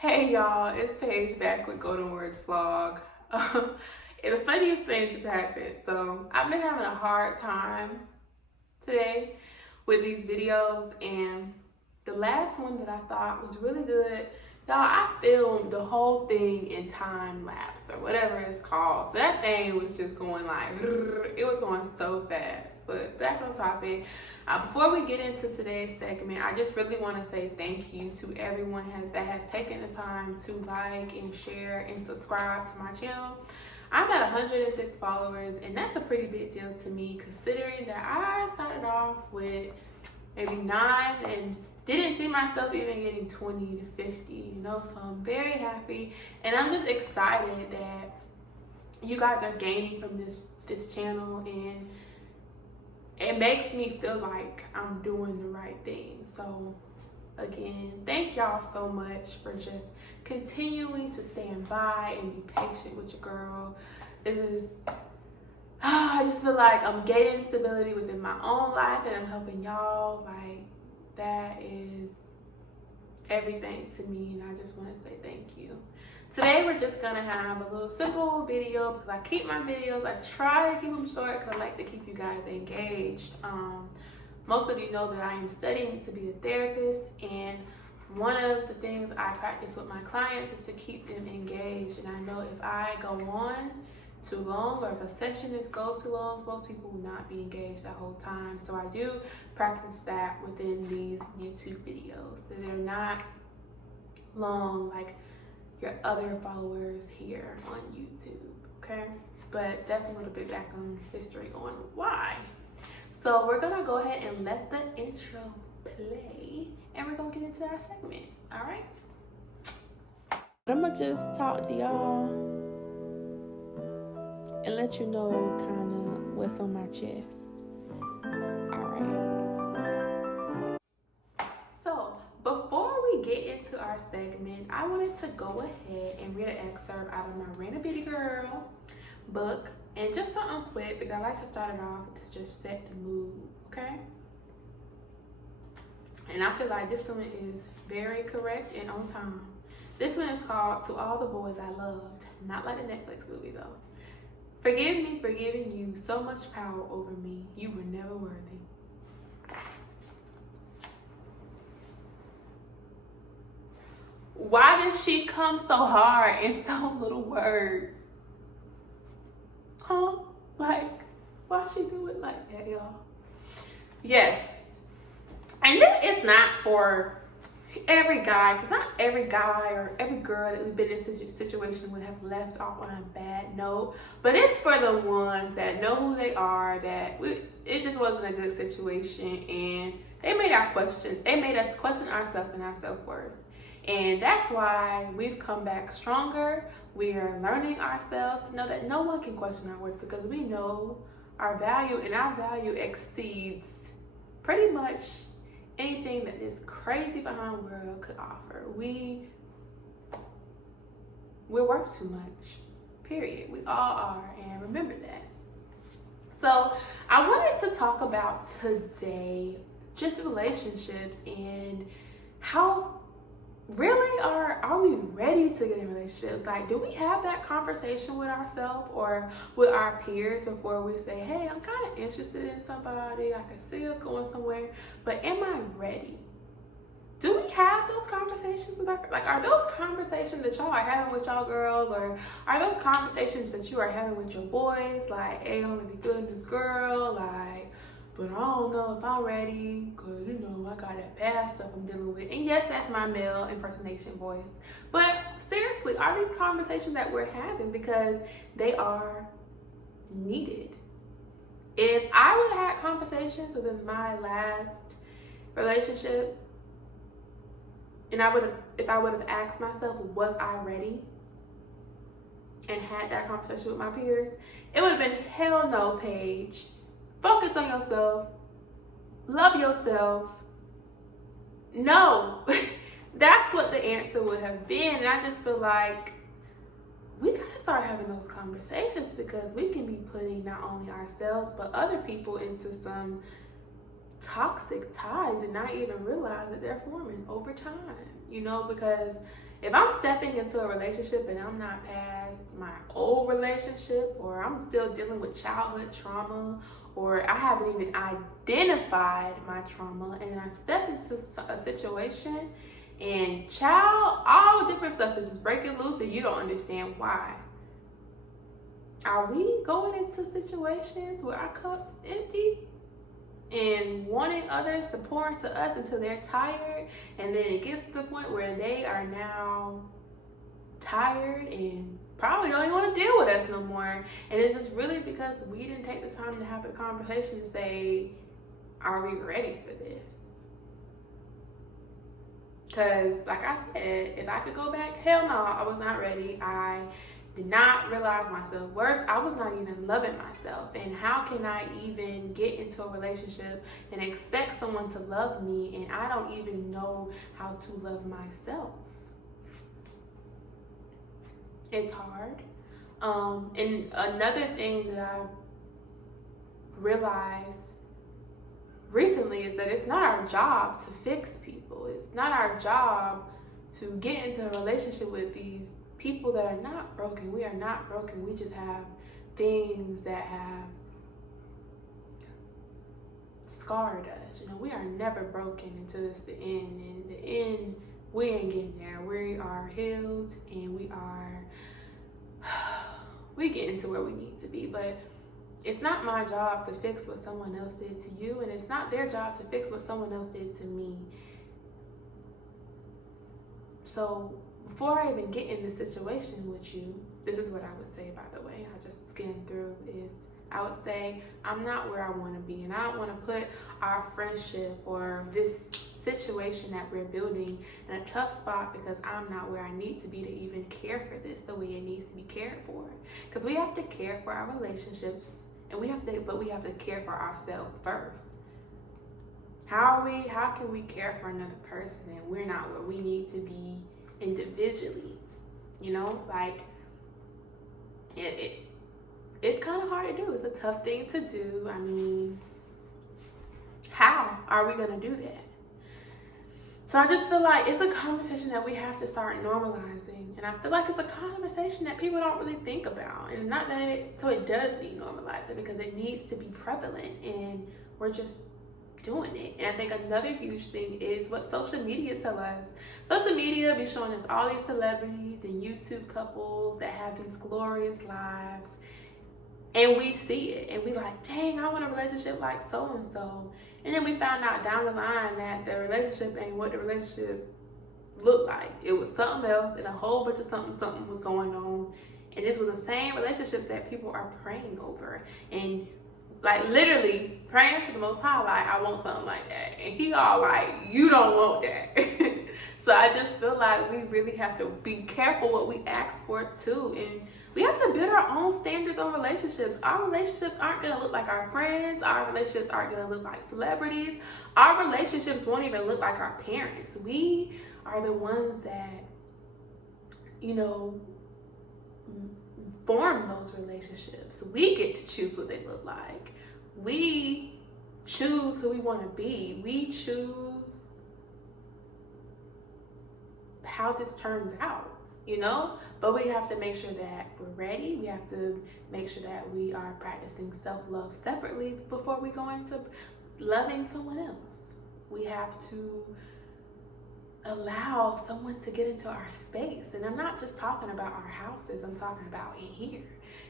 Hey y'all, it's Paige back with Golden Words Vlog. And the funniest thing just happened. So I've been having a hard time today with these videos, and the last one that I thought was really good, y'all, I filmed the whole thing in time lapse or whatever it's called. So that thing was just going like, it was going so fast. But back on topic, before we get into today's segment, I just really want to say thank you to everyone that has taken the time to like and share and subscribe to my channel. I'm at 106 followers, and that's a pretty big deal to me, considering that I started off with maybe 9 and didn't see myself even getting 20 to 50, so I'm very happy, and I'm just excited that you guys are gaining from this channel, and it makes me feel like I'm doing the right thing. So again, thank y'all so much for just continuing to stand by and be patient with your girl. I just feel like I'm gaining stability within my own life, and I'm helping y'all. Like, that is everything to me, and I just want to say thank you. Today we're just gonna have a little simple video because I keep my videos, I try to keep them short because I like to keep you guys engaged. Most of you know that I am studying to be a therapist, and one of the things I practice with my clients is to keep them engaged. And I know if I go on too long, or if a session goes too long, most people will not be engaged the whole time. So I do practice that within these YouTube videos. So they're not long like your other followers here on YouTube, okay? But that's a little bit back on history on why. So we're gonna go ahead and let the intro play, and we're gonna get into our segment, all right? I'm gonna just talk to y'all and let you know kind of what's on my chest, all right? So before we get into our segment, I wanted to go ahead and read an excerpt out of my Random Bitty Girl book, and just something quick because I like to start it off to just set the mood, okay? And I feel like this one is very correct and on time. This one is called To All the Boys I Loved, not like the Netflix movie though. Forgive me for giving you so much power over me. You were never worthy. Why does she come so hard in so little words? Huh? Like, why she do it like that, y'all? Yes. And this is not for every guy, because not every guy or every girl that we've been in such a situation would have left off on a bad note. But it's for the ones that know who they are, that it just wasn't a good situation, and they made us question ourselves and our self-worth. And that's why we've come back stronger. We are learning ourselves to know that no one can question our worth, because we know our value, and our value exceeds pretty much anything that this crazy behind world could offer. We're worth too much, period. We all are, and remember that. So I wanted to talk about today just relationships, and how really are we ready to get in relationships? Like, do we have that conversation with ourselves or with our peers before we say, hey, I'm kind of interested in somebody, I can see us going somewhere, but am I ready? Do we have those conversations with are those conversations that y'all are having with y'all girls, or are those conversations that you are having with your boys? Like, hey, I'm really feeling this girl, like, but I don't know if I'm ready, because, I got that bad stuff I'm dealing with. And yes, that's my male impersonation voice. But seriously, are these conversations that we're having? Because they are needed. If I would have had conversations within my last relationship, and if I would have asked myself, was I ready? And had that conversation with my peers, it would have been, hell no, Paige. Focus on yourself. Love yourself. No. That's what the answer would have been. And I just feel like we gotta start having those conversations, because we can be putting not only ourselves but other people into some toxic ties and not even realize that they're forming over time, because If I'm stepping into a relationship and I'm not past my old relationship, or I'm still dealing with childhood trauma, or I haven't even identified my trauma, and then I step into a situation and all different stuff is just breaking loose and you don't understand why. Are we going into situations where our cup's empty and wanting others to pour into us until they're tired, and then it gets to the point where they are now tired and probably don't even want to deal with us no more? And it's just really because we didn't take the time to have the conversation to say, are we ready for this? Because like I said, if I could go back, hell no, I was not ready. I did not realize my self-worth. I was not even loving myself. And how can I even get into a relationship and expect someone to love me and I don't even know how to love myself? It's hard. And another thing that I realized recently is that it's not our job to fix people. It's not our job to get into a relationship with these people that are not broken. We are not broken. We just have things that have scarred us. We are never broken until it's the end. And the end, we ain't getting there. We are healed and we get into where we need to be. But it's not my job to fix what someone else did to you, and it's not their job to fix what someone else did to me. So before I even get in this situation with you, this is what I would say, by the way. I just skimmed through is I would say, I'm not where I want to be, and I don't want to put our friendship or this situation that we're building in a tough spot because I'm not where I need to be to even care for this the way it needs to be cared for. Because we have to care for our relationships, and we have to care for ourselves first. How can we care for another person and we're not where we need to be individually? Like it's kind of hard to do. It's a tough thing to do. I mean, how are we going to do that? So I just feel like it's a conversation that we have to start normalizing. And I feel like it's a conversation that people don't really think about. And not that it does need normalizing, because it needs to be prevalent and we're just doing it. And I think another huge thing is what social media tell us. Social media be showing us all these celebrities and YouTube couples that have these glorious lives. And we see it and we like, dang, I want a relationship like so-and-so. And then we found out down the line that the relationship ain't what the relationship looked like. It was something else, and a whole bunch of something was going on. And this was the same relationships that people are praying over. And like literally praying to the Most High, like, I want something like that. And he all like, you don't want that. So I just feel like we really have to be careful what we ask for too. And we have to build our own standards on relationships. Our relationships aren't going to look like our friends. Our relationships aren't going to look like celebrities. Our relationships won't even look like our parents. We are the ones that, form those relationships. We get to choose what they look like. We choose who we want to be. We choose how this turns out. But we have to make sure that we're ready. We have to make sure that we are practicing self-love separately before we go into loving someone else. We have to allow someone to get into our space. And I'm not just talking about our houses, I'm talking about in here.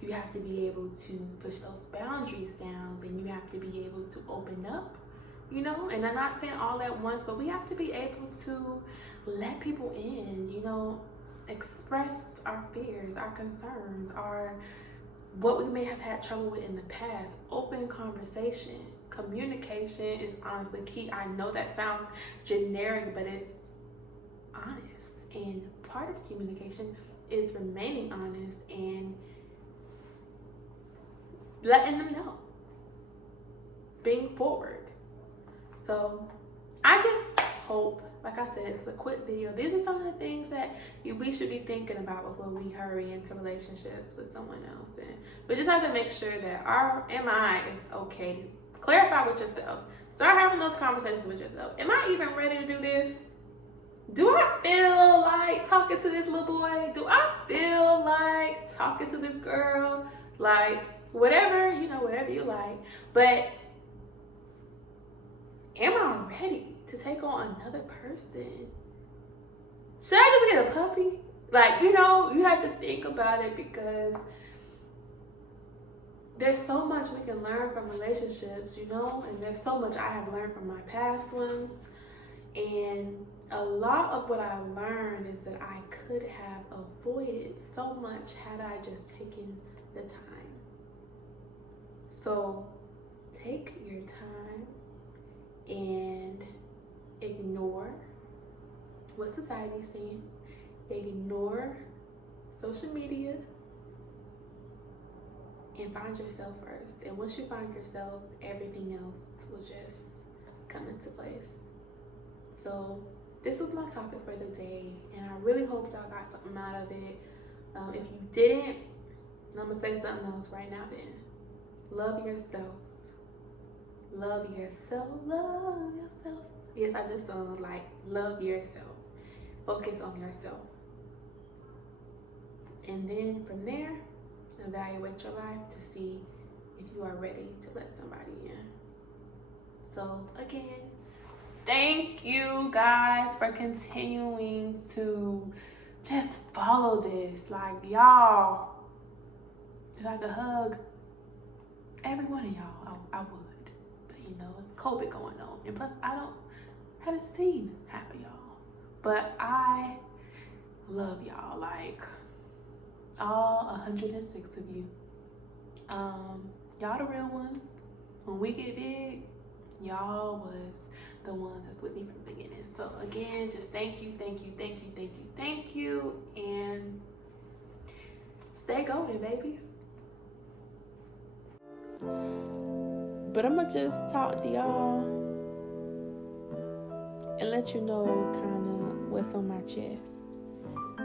You have to be able to push those boundaries down, and you have to be able to open up, and I'm not saying all at once, but we have to be able to let people in, express our fears, our concerns, what we may have had trouble with in the past. Open conversation. Communication is honestly key. I know that sounds generic, but it's honest. And part of communication is remaining honest and letting them know. Being forward. So I just hope, like I said, it's a quick video. These are some of the things that we should be thinking about before we hurry into relationships with someone else. And we just have to make sure that am I okay? Clarify with yourself. Start having those conversations with yourself. Am I even ready to do this? Do I feel like talking to this little boy? Do I feel like talking to this girl? Like, whatever, whatever you like. But am I ready to take on another person? Should I just get a puppy? Like, you have to think about it, because there's so much we can learn from relationships, and there's so much I have learned from my past ones. And a lot of what I learned is that I could have avoided so much had I just taken the time. So take your time and ignore what society's saying. Ignore social media and find yourself first. And once you find yourself, everything else will just come into place. So this was my topic for the day, and I really hope y'all got something out of it. If you didn't, I'm gonna say something else right now then. Love yourself. Love yourself. Love yourself. Yes, I just sung like love yourself. Focus on yourself. And then from there, evaluate your life to see if you are ready to let somebody in. So again, thank you guys for continuing to just follow this. Like, y'all, if I could hug every one of y'all, I would. But it's COVID going on. And plus, haven't seen half of y'all. But I love y'all, like all 106 of you. Y'all the real ones. When we get big, y'all was the ones that's with me from the beginning. So again, just thank you, and stay golden, babies. But I'm gonna just talk to y'all and let you know kind of what's on my chest.